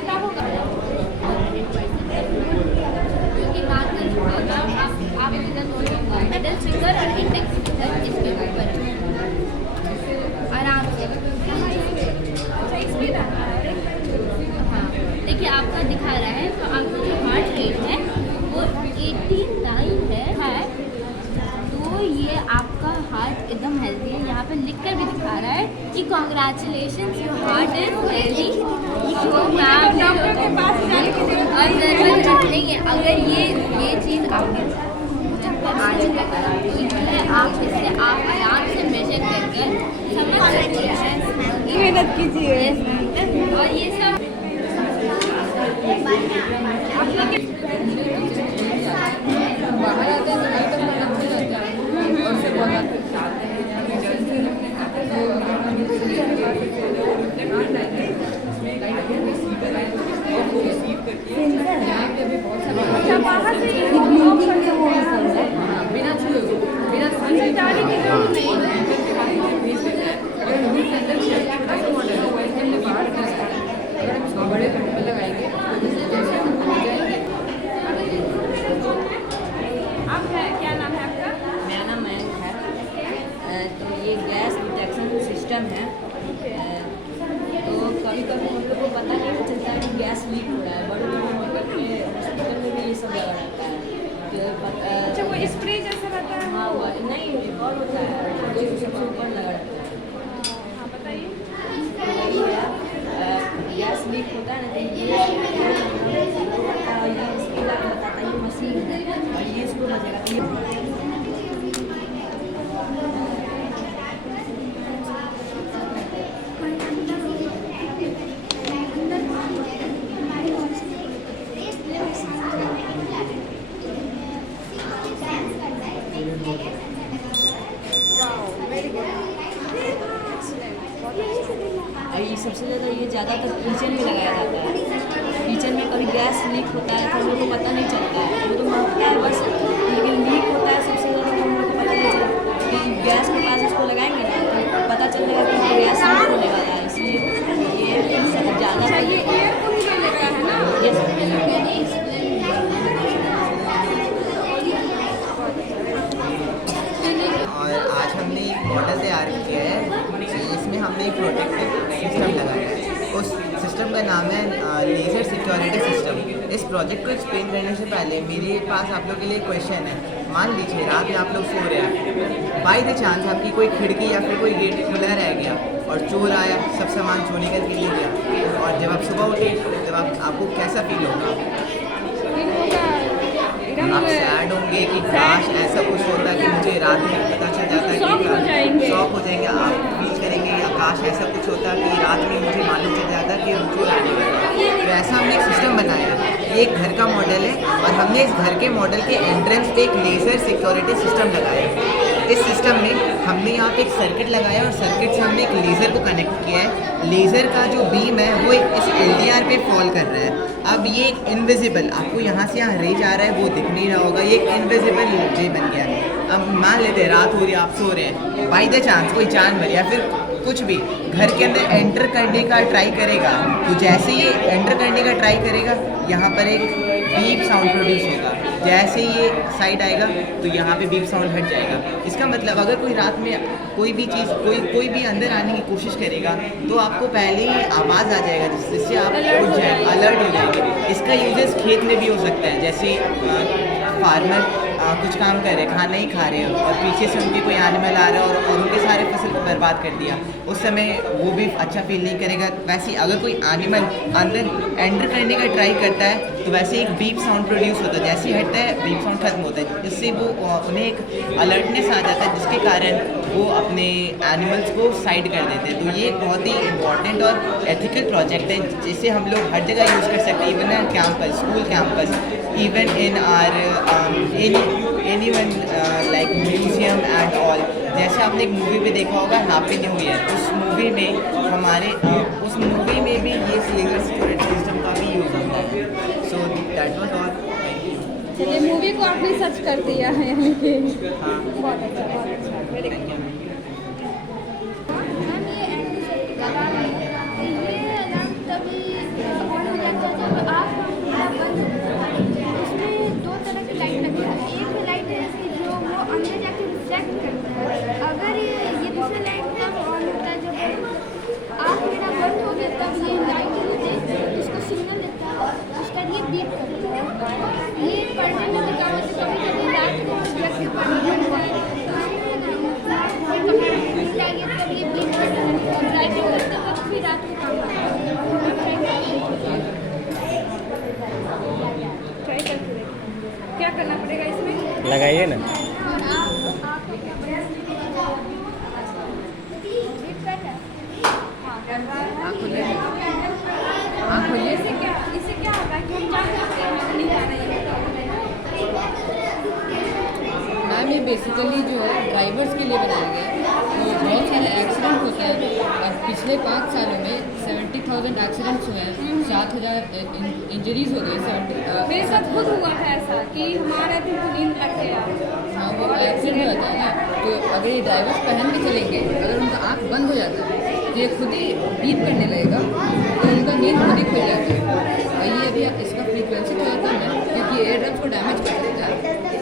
कितना होगा? क्योंकि आप मिडल फिंगर और इंडेक्स फिंगर इसके ऊपर आराम से हाँ देखिए आपका दिखा रहा है, तो आपका जो हार्ट रेट है वो 89 है तो ये आपका हार्ट एकदम हेल्दी है। यहाँ पे लिख कर भी दिखा रहा है कि congratulation your heart is healthy. Doctor के पास जाने की जरूरत नहीं है। अगर ये चीज़ आपके आज तक आप इससे आप आराम से मेजर करके समझ सकते हैं। मेहनत कीजिए। और ये सब बाहर आते हैं तो नहीं तो अच्छे रहते हैं और से बहुत अच्छा बाहर से बिना छुए बिना जाने की जरूरत नहीं है। बड़े पट्टे लगाएंगे आप है, क्या नाम है आपका? मेरा नाम मयंक है। तो ये गैस डिटेक्शन सिस्टम है। तो कभी कभी हम लोग को पता नहीं चलता है कि गैस लीक हो रहा है। बड़े बड़े होटल में हॉस्पिटल में भी ये सब लगा रहता है। अच्छा वो स्प्रे जैसा रहता है? हाँ वो नहीं और होता है जो सबसे ऊपर लगा रहता है। हाँ बताइए। गैस लीक होता है ना, तो ये इसके बारे में बताता है। ये मशीन है और ये इसको बजेगा। ये सबसे ज़्यादा ये ज़्यादातर किचन में लगाया जाता है। किचन में कभी गैस लीक होता है तो हम लोग को पता नहीं चलता है, वो तो मांगता है बस, लेकिन लीक होता है सबसे ज़्यादा हम लोग को पता नहीं चलता कि गैस के पास इसको लगाएंगे ना तो पता चल जाएगा कि गैस लीक होने वाला है। इसलिए ये ज़्यादा ये और आज हमने एक मॉडल तैयार किया है। इसमें हमने एक प्रोटेक्टिव सिस्टम लगाया है। उस सिस्टम का नाम है लेज़र सिक्योरिटी सिस्टम। इस प्रोजेक्ट को एक्सप्लेन करने से पहले मेरे पास आप लोग के लिए क्वेश्चन है। मान लीजिए रात में आप लोग सो रहे हैं, बाई द चांस आपकी कोई खिड़की या फिर कोई गेट खुला रह गया और चोर आया, सब सामान चोरी करके ले गया, और जब आप सुबह उठे जब आपको कैसा फील होगा? आप सैड होंगे कि काश ऐसा कुछ होता कि मुझे रात में पता चल जाता कि शॉक हो जाएंगे। आप फील करेंगे या काश ऐसा कुछ होता कि रात में मुझे मालूम चल जाता कि चोर आने वाला है। तो ऐसा हमने एक सिस्टम बनाया है। ये एक घर का मॉडल है और हमने इस घर के मॉडल के एंट्रेंस पे एक लेज़र सिक्योरिटी सिस्टम लगाया है। इस सिस्टम में हमने यहाँ पे एक सर्किट लगाया और सर्किट से हमने एक लेज़र को कनेक्ट किया है। लेज़र का जो बीम है वो एक इस LDR पे फॉल कर रहा है। अब ये एक इनविजिबल, आपको यहाँ से यहाँ रे जा रहा है वो दिख नहीं रहा होगा, ये एक इनविजिबल रे बन गया है। अब मान लेते हैं रात हो रही है, आप सो रहे हैं, बाई द चांस कोई जानवर या फिर कुछ भी घर के अंदर एंटर करने का ट्राई करेगा, तो जैसे ये एंटर करने का ट्राई करेगा यहाँ पर एक बीप साउंड प्रोड्यूस होगा। जैसे ये साइड आएगा तो यहाँ पे बीप साउंड हट जाएगा। इसका मतलब अगर कोई रात में कोई भी चीज़ कोई भी अंदर आने की कोशिश करेगा तो आपको पहले ही आवाज़ आ जाएगा जिससे आप उठ जाए, अलर्ट हो जाएंगे। इसका यूजेस खेत में भी हो सकता है। जैसे फार्मर कुछ काम कर रहे हैं, खाना ही खा रहे हो और पीछे से उनके कोई एनिमल आ रहा है और उनके सारे फसल को बर्बाद कर दिया, उस समय वो भी अच्छा फील नहीं करेगा। वैसे अगर कोई एनिमल अंदर एंटर करने का ट्राई करता है तो वैसे एक बीप साउंड प्रोड्यूस होता है, जैसे ही हटता है बीप साउंड खत्म होता है। इससे वो उन्हें एक अलर्टनेस आ जाता है जिसके कारण वो अपने एनिमल्स को साइड कर देते हैं। तो ये एक बहुत ही इंपॉर्टेंट और एथिकल प्रोजेक्ट है जिसे हम लोग हर जगह यूज़ कर सकते हैं, even in campus, school campus, even in are anyone like museum and all. जैसे आपने एक मूवी में देखा होगा हैप्पी न्यू ईयर, उस मूवी में उस मूवी में भी ये लेज़र सिक्योरिटी सिस्टम का भी यूज़ होता है। So that was all. चलिए मूवी को आपने सर्च कर दिया है यानी कि हाँ, बहुत अच्छा वेरी गुड। मैम ये एंटीसेप्टिक अलार्म है, ये अलार्म तभी ऑन हो जाता लगाइए ना। इससे क्या होगा कि हम जा सकते हैं, हम नहीं जा रहे हैं। मैम ये बेसिकली जो है ड्राइवर्स के लिए बनाया गया है। तो बहुत सारे एक्सीडेंट होते हैं और पिछले 5 सालों में 70,000 एक्सीडेंट्स हुए हैं, 7,000 इंजरीज हो गई। मेरे साथ खुद हुआ था ऐसा कि हमारे दिन को नींद लग गया। हाँ वो एक्सीडेंट हो जाता है ना, तो अगर ये ड्राइवर्स पहन के चलेंगे, अगर उनका आँख बंद हो जाता है तो ये खुद ही बीप करने लगेगा, तो उनका नींद खुद ही खुल जाता है। और ये अभी इसका फ्रीक्वेंसी थोड़ा कम है क्योंकि एयर ड्रम्स को डैमेज कर सकता है।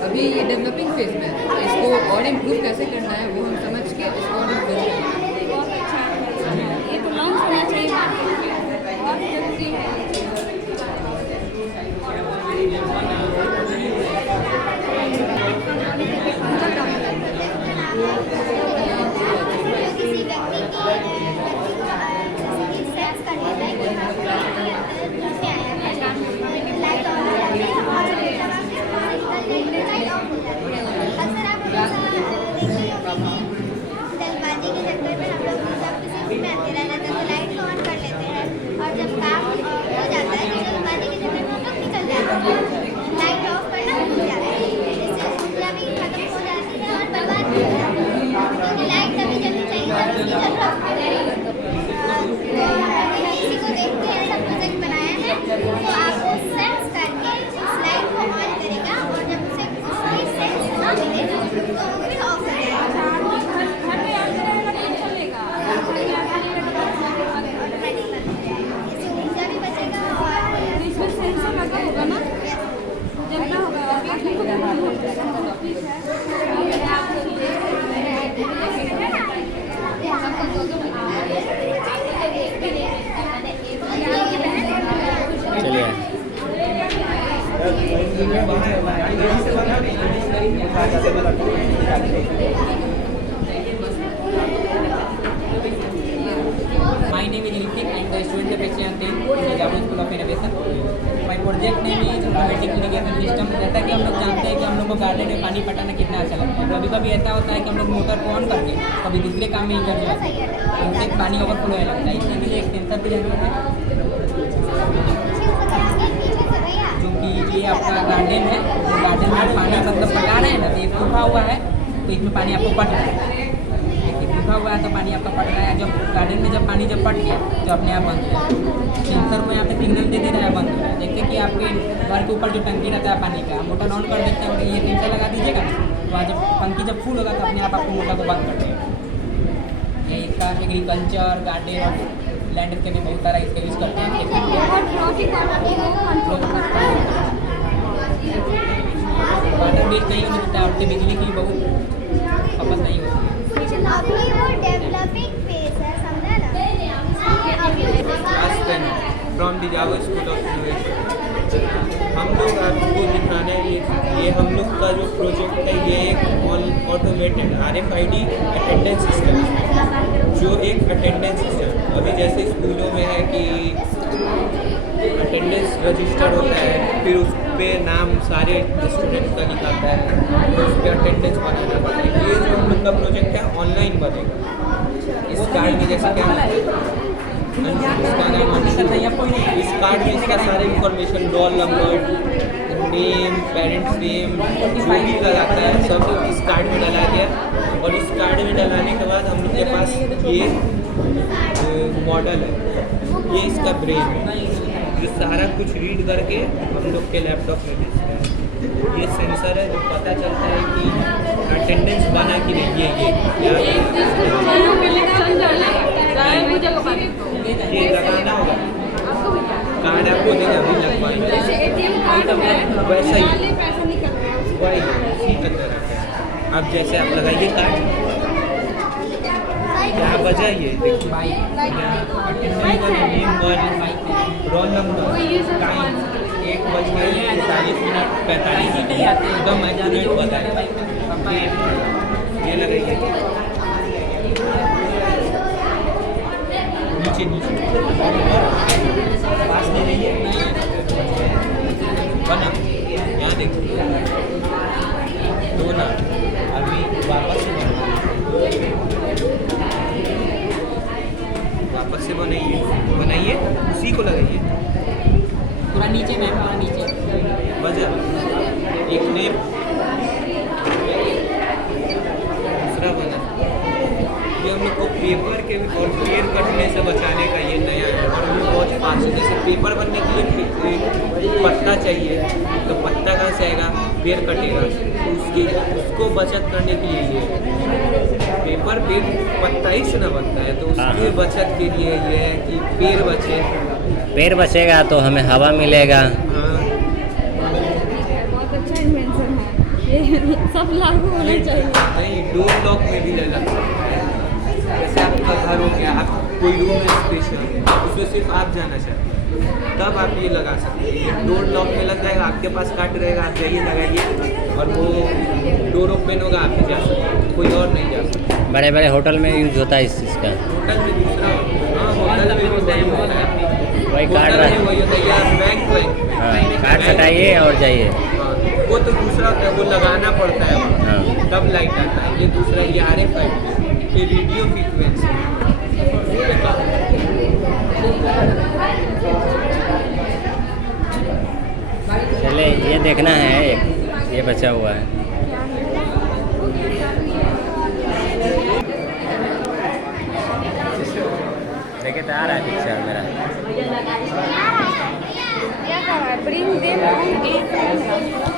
अभी ये डेवलपिंग फेज में है, इसको और इम्प्रूव कैसे करना है वो हम समझ के इसको और इम्प्रूव करेंगे। बहुत अच्छा है, ये तो लॉन्च होना चाहिए मार्केट में, बहुत जरूरी है। जल्दबाजी के चक्कर में हम लोग सब किसी भी में अंधेरा रहता है तो लाइट को ऑन कर लेते हैं, और जब काम हो जाता है तो जल्दबाजी के चक्कर में हम लोग निकल जाते हैं, लाइट ऑफ करना भूल जाते हैं, इससे ऊर्जा भी खत्म हो जाती है और बर्बाद भी हो जाती है, क्योंकि लाइट तभी जल्दी चाहिए जब उसकी जरूरत पड़े। तो इसी को देख के ऐसा प्रोजेक्ट बनाया है, तो आपको सेंस करके इस लाइट को ऑन करेगा और जब उसे उसकी सेंस ना मिले तो फिर ऑफ कर देगा। घर में याद रहेगा तो चलेगा, इससे ऊर्जा भी बचेगा और इसमें सेंसर लगा होगा ना, जलना होगा। चलिए My name is Ritik. I am the student of Section 10 in Java School of Innovation. My project name is Automatic Irrigation System. जैसा कि हम लोग जानते हैं कि हम लोग को गार्डन में पानी पटाना कितना अच्छा लगता है। कभी कभी ऐसा होता है कि हम लोग मोटर को ऑन करके कभी दूसरे काम में इंजर जाते हैं, उनसे पानी ओवरफ्लो होने लगता है। इसके लिए एक सेंसर भी जरूरत है, जो कि ये आपका गार्डन है, गार्डन में पानी मतलब पटा रहे हैं ना, तो ये सूखा हुआ है तो इसमें पानी आपको पट रहा है, सूखा हुआ है तो पानी आपका पट रहा है। जब गार्डन में जब पानी जब पट गया तो अपने आप बंद हो जाए। सेंसर को यहाँ पे सिग्नल दे दे रहा है बंद हो रहा है। देखते कि आपके घर के ऊपर जो टंकी रहता है पानी का, मोटर ऑन कर देते हैं और ये सेंसर लगा दीजिएगा ना, तो आज जब टंकी जब फुल होगा तो अपने आप आपको मोटर को बंद कर देगा। ये इसका एग्रीकल्चर गार्डन और लैंड के भी बहुत सारा इसका यूज़ करते हैं। वाटर बिल नहीं मिलता, आपके बिजली की बहुत खपत नहीं होती है। अभी वो डेवलपिंग फेज है, समझा ना? From the Java school of innovation. हम लोग आपको दिखाने ये हम लोग का जो प्रोजेक्ट है ये एक ऑटोमेटेड RFID अटेंडेंस सिस्टम, जो एक अटेंडेंस सिस्टम अभी जैसे स्कूलों में है कि अटेंडेंस रजिस्टर होता है, फिर उस पर नाम सारे स्टूडेंट्स का लिखाता है, तो उस पर अटेंडेंस बनाना पड़ता है। ये जो हम लोग का प्रोजेक्ट है ऑनलाइन बनेगा। इस कार्ड में जैसे क्या इसका नाम इस कार्ड में इसका सारे information, roll number, name, parents name, जो भी लगाता है सब इस कार्ड में डाला गया। और इस कार्ड में डलाने के बाद हम लोग के पास ये मॉडल है, ये इसका ब्रेन है, जो सारा कुछ रीड करके हम लोग के लैपटॉप में भेजता है। ये सेंसर है जो पता चलता है कि अटेंडेंस बना कि नहीं। ये लगाना होगा, कार्ड आपको नहीं अभी लगवाएंगे, वैसा ही वही इसी की तरह है। अब जैसे आप लगाइए कार्ड, क्या वजह ये देखिए, रोल नंबर, टाइम 1:45 एकदम एक्यूरेट बताए। ये लगाइए नीचे नीचे पास नहीं रही है बना, यहाँ देखिए हाँ नीचे मैम, हाँ नीचे। वजह एक नेम दूसरा बना। ये हम लोग को पेपर के और पेड़ कटने से बचाने का ये नया है और वो बहुत फास्ट है। जैसे पेपर बनने के लिए पत्ता चाहिए तो पत्ता कहाँ से आएगा, पेड़ कटेगा, तो उसको बचत करने के लिए ये पेपर पेड़ पत्ता ही से ना बनता है, तो उसकी बचत के लिए ये है कि पेड़ बचे। पेड़ बचेगा तो हमें हवा मिलेगा। हाँ, बहुत अच्छा इन्वेंशन है ये, सब लागू होना चाहिए। नहीं डोर लॉक में भी लगा सकता है। जैसे आपका घर हो गया, आप कोई रूम है स्पेशल, उसमें सिर्फ आप जाना चाहते हैं, तब आप ये लगा सकते हैं। डोर लॉक में लग जाएगा, आपके पास कार्ड रहेगा, आप जाइए लगाइए और वो डोर ओपन होगा, आप ही जा सकते हैं, कोई और नहीं जा सकता। बड़े बड़े होटल में यूज होता है इस चीज़ का। होटल में दूसरा, हाँ होटल में भी टाइम होता है, वही कार्ड होटल में वही होता है, या बैंक में हाँ, कार्ड सटाइए और जाइए। हाँ, वो तो दूसरा होता है, वो लगाना पड़ता है हाँ। तब लाइट आता है। ये दूसरा ये RFID, ये रेडियो फ्रीक्वेंसी। चले ये देखना है, एक ये बचा हुआ है। देखिए तो आ रहा है पिक्चर मेरा। क्या कर रहा है? Bring them on 8